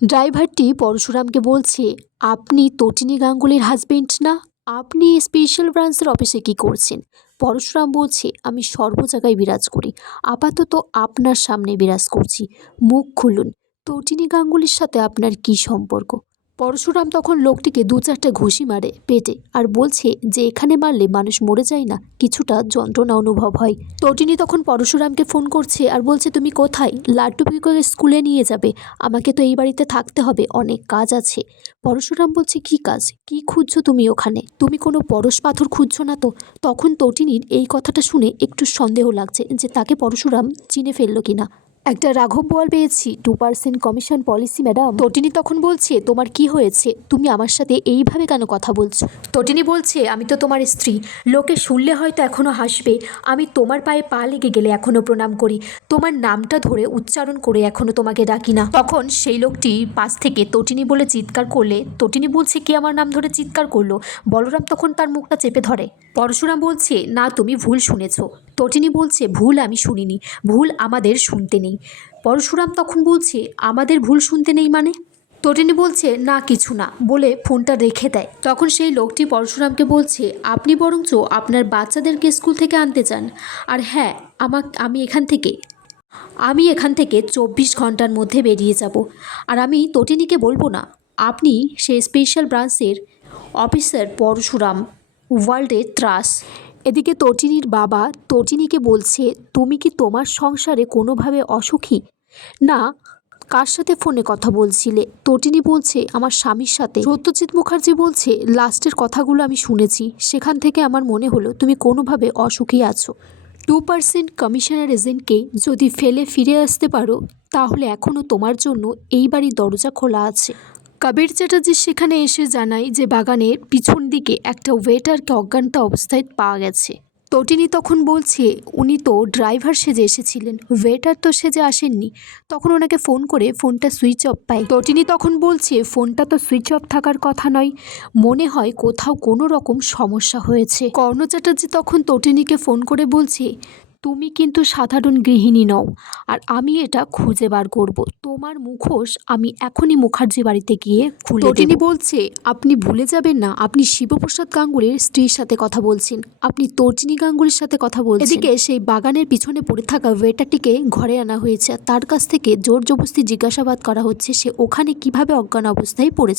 ড্রাইভারটি পরশুরামকে বলছে, আপনি তটিনী গাঙ্গুলির হাজবেন্ড না? আপনি স্পেশাল ব্রাঞ্চের অফিসে কি করছেন? পরশুরাম বলছে, আমি সর্ব জায়গায় বিরাজ করি, আপাতত আপনার সামনে বিরাজ করছি, মুখ খুলুন, তটিনী গাঙ্গুলির সাথে আপনার কি সম্পর্ক? পরশুরাম তখন লোকটিকে 2-4টা ঘুষি মারে পেটে আর বলছে যে এখানে মারলে মানুষ মরে যায় না, কিছুটা যন্ত্রণা অনুভব হয়। তটিনী তখন পরশুরামকে ফোন করছে আর বলছে, তুমি কোথায়? লাড্ডুপিকে স্কুলে নিয়ে যাবে, আমাকে তো এই বাড়িতে থাকতে হবে, অনেক কাজ আছে। পরশুরাম বলছে, কি কাজ, কি খুঁজছো তুমি ওখানে? তুমি কোনো পরশ পাথর খুঁজছো না তো? তখন তটিনীর এই কথাটা শুনে একটু সন্দেহ লাগছে যে তাকে পরশুরাম চিনে ফেললো কিনা। একটা রাঘব বোয়াল পেয়েছি, 2% কমিশন পলিসি ম্যাডাম। তটিনী তখন বলছে, তোমার কি হয়েছে, তুমি আমার সাথে এইভাবে কেন কথা বলছো? তটিনী বলছে, আমি তো তোমার স্ত্রী, লোকে শুনলে হয়তো এখনও হাসবে, আমি তোমার পায়ে পা লেগে গেলে এখনও প্রণাম করি, তোমার নামটা ধরে উচ্চারণ করে এখনও তোমাকে ডাকি না। তখন সেই লোকটি পাশ থেকে তটিনী বলে চিৎকার করলে তটিনী বলছে, কে আমার নাম ধরে চিৎকার করলো? বলরাম তখন তার মুখটা চেপে ধরে। পরশুরাম বলছে, না, তুমি ভুল শুনেছ। তটিনী বলছে, ভুল আমি শুনিনি, ভুল আমাদের শুনতে নেই। পরশুরাম তখন বলছে, আমাদের ভুল শুনতে নেই মানে? তটিনী বলছে, না কিছু না, বলে ফোনটা রেখে দেয়। তখন সেই লোকটি পরশুরামকে বলছে, আপনি বরঞ্চ আপনার বাচ্চাদেরকে স্কুল থেকে আনতে চান, আর হ্যাঁ, আমি এখান থেকে 24 ঘন্টার মধ্যে বেরিয়ে যাব, আর আমি তটিনীকে বলবো না আপনি সেই স্পেশাল ব্রাঞ্চের অফিসার পরশুরাম ওয়ার্ল্ডের ত্রাস। এদিকে তটিনীর বাবা তটিনীকে বলছে, তুমি কি তোমার সংসারে কোনোভাবে অসুখী? না, কার সাথে ফোনে কথা বলছিলে? তটিনী বলছে, আমার স্বামীর সাথে। সত্যজিৎ মুখার্জি বলছে, লাস্টের কথাগুলো আমি শুনেছি, সেখান থেকে আমার মনে হলো তুমি কোনোভাবে অসুখী আছো। 2% কমিশনার এজেন্টকে যদি ফেলে ফিরে আসতে পারো, তাহলে এখনও তোমার জন্য এই বাড়ির দরজা খোলা আছে। কবির চ্যাটার্জি সেখানে এসে জানায় যে বাগানের পিছন দিকে একটা ওয়েটারকে অজ্ঞান্ত অবস্থায় পাওয়া গেছে। তটিনী তখন বলছে, উনি তো ড্রাইভার সেজে এসেছিলেন, ওয়েটার তো সেজে আসেননি। তখন ওনাকে ফোন করে ফোনটা সুইচ অফ পায়। তটিনী তখন বলছে, ফোনটা তো সুইচ অফ থাকার কথা নয়, মনে হয় কোথাও কোনো রকম সমস্যা হয়েছে। কর্ণ চ্যাটার্জি তখন তটিনীকে ফোন করে বলছে, তুমি কিন্তু সাধারণ গৃহিণী নও, আর আমি এটা খুঁজে বার করব, তোমার মুখোশ আমি এখনই মুখার্জি বাড়িতে গিয়ে খুলে দেব। তটিনী বলছে, আপনি ভুলে যাবেন না, আপনি শিবপ্রসাদ গাঙ্গুলির স্ত্রীর সাথে কথা বলছেন, আপনি তটিনী গাঙ্গুলির সাথে কথা বলছেন। এদিকে সেই বাগানের পিছনে পড়ে থাকা ওয়েটারটিকে ঘরে আনা হয়েছে, তার কাছ থেকে জোর জবরদস্তি জিজ্ঞাসাবাদ করা হচ্ছে সে ওখানে কিভাবে অজ্ঞান অবস্থায় পড়েছে।